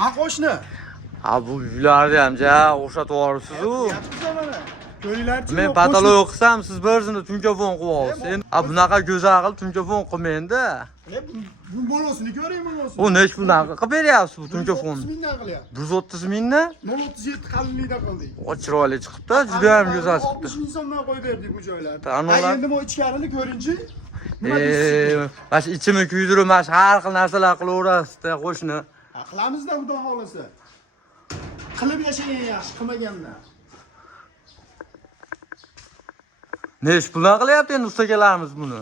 Ha qo'shni. Ha bu uylarni ham ja o'xshatib yuboribsiz-ku. Ko'ringlarchi. Men patolog o'qisam, siz birzini tunkafon qilib olsiz. Ha bunaqa go'zal qilib tunkafon qilmaydi. Bu bolosini ko'ring bolosini. U nech bunaqa qilib beryapsiz bu tunkafonni? 130 mingdan qilyapti. 130 mingdan? 037 qalinlikda qildik. O chiroyli chiqibdi, juda ham go'zal chiqibdi. 60 ming so'mdan qo'yib berdik bu joylarni. Tanlovlar. Endi bu ichkarini ko'ringchi. Nima deysiz? Mana shu ichimni kuydirib, mana shu har xil narsalar qilaverasiz-da, qo'shni. Qilamizda xudo xolisa. Qilib yashagan yaxshi, qilmagandan. Nech puldan qilyapti endi ustakalarimiz buni?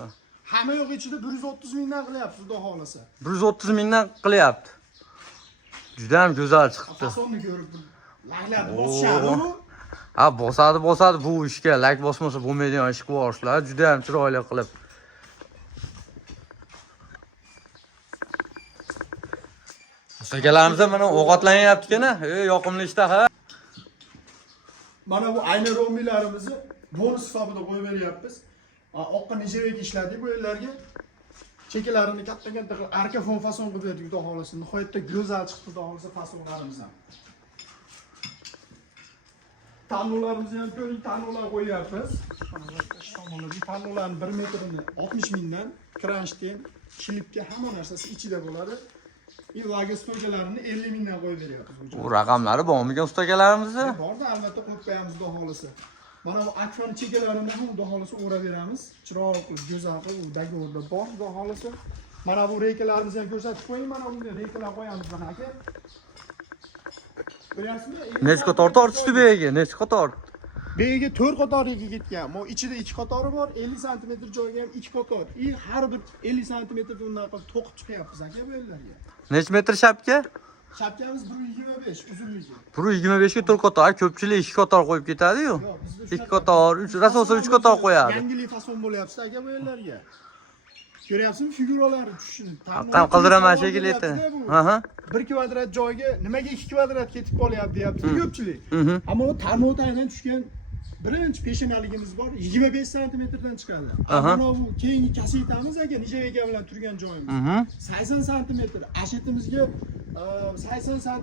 Hamma yo'q ichida 130 mingdan qilyapti xudo xolisa. 130 mingdan qilyapti. Juda ham go'zal chiqibdi. Fasonni ko'rib laklarni bosishadi. Ha, bosadi bu ishga. Lak bosmasa bo'lmaydigan ish qilib yuborishlar. Juda ham chiroyli qilib. Ustakalarimiz mana ovqatlanyapti-kana. Yoqimli ishtaha. Mana bu ayna rombilarimizni bonus hisobida qo'yib beryapmiz. Oqqa nijavek ishladik bu yerlarga. Cheklarini katta-katta qilib arka fon fason qilib berdik xudo xolisa. Nihoyatda go'zal chiqdi xudo xolisa fasonlarimiz ham. Tanlovlarimizni ham ko'ring, tanlovlar qo'yyapmiz. Tanlovlarni 1 metrini 60 mingdan, kranshten, klipga hamma narsasi ichida bo'ladi. Ilogi stoykalarini 50 mingdan qo'yib beryapmiz bu joyga. Bu raqamlari bormikan ustakalarimizni? Borda albatta qo'yib qo'yamiz xudo xolisa. Mana bu akfan chekalarini ham xudo xolisa o'rab beramiz. Chiroyli qilib, go'zal qilib, u dago'rda bor xudo xolisa. Mana bu reykalarimizni ham ko'rsatib qo'ying, mana bunday reykalar qo'yamiz mana aka. Ko'ryapsizmi? Nech qator tortishdi begiga? Nech qator? Begiga 4 qator reyka ketgan. Mo ichida 2 qatori bor, 50 sm joyga ham 2 qator. Har bir 50 sm bundan qilib to'qib chiqyapmiz aka bu yerlarga. Nech metr shapka? Shapkamiz 1.25 uzunligi. 1.25 ga 4 qator. Ko'pchilik 2 qator qo'yib ketadi-yu. 2 qator, 3, rasosa 3 qator qo'yadi. Yangilik fason bo'lyapti aka bu yerlarga. Ko'ryapsizmi figuralari tushishini? Haqqan qildiraman shekilli aytdi. Aha. 1 kvadrat joyga nimaga 2 kvadrat ketib qolyapti deyapti ko'pchilik. Ammo u tarmoqdan tushgan birinchi peshonaligimiz bor, 25 sm dan chiqadi. Mana bu keyingi kasetamiz aka, nijavega bilan turgan joyimiz. 80 sm, ashetimizga 80 sm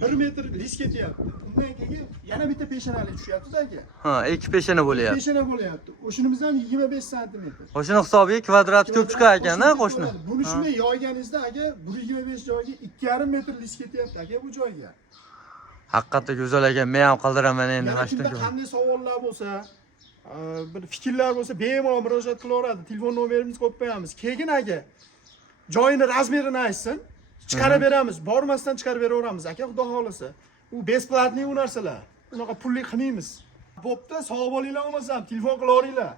ga 1 metr lis ketyapti. Undan keyin yana bitta peshonali tushyapti aka. Ha, ikki peshona bo'lyapti. Peshona bo'lyapti. O'shimiz ham 25 sm. O'shini hisobiga kvadrat ko'p chiqar ekan-a, qo'shni. Buni shunday yoyganingizda aka 1.25 joyga 2,5 metr lis ketyapti aka bu joyga. Haqiqatda go'zal ekan. Men ham qildiraman endi mana shunday. Qanday savollar bo'lsa, bir fikrlar bo'lsa, bemalol murojaat qilaveradi. Telefon nomerimizni qo'yib qo'yamiz. Keyin aka joyini razmerini aytsin, chiqarib beramiz. Bormasdan chiqarib beraveramiz aka, xudo xolisa. U besplatniy u narsalar. Unaqa pullik qilmaymiz. Bo'pti, sog' bo'linglar bo'lmasam telefon qilaveringlar.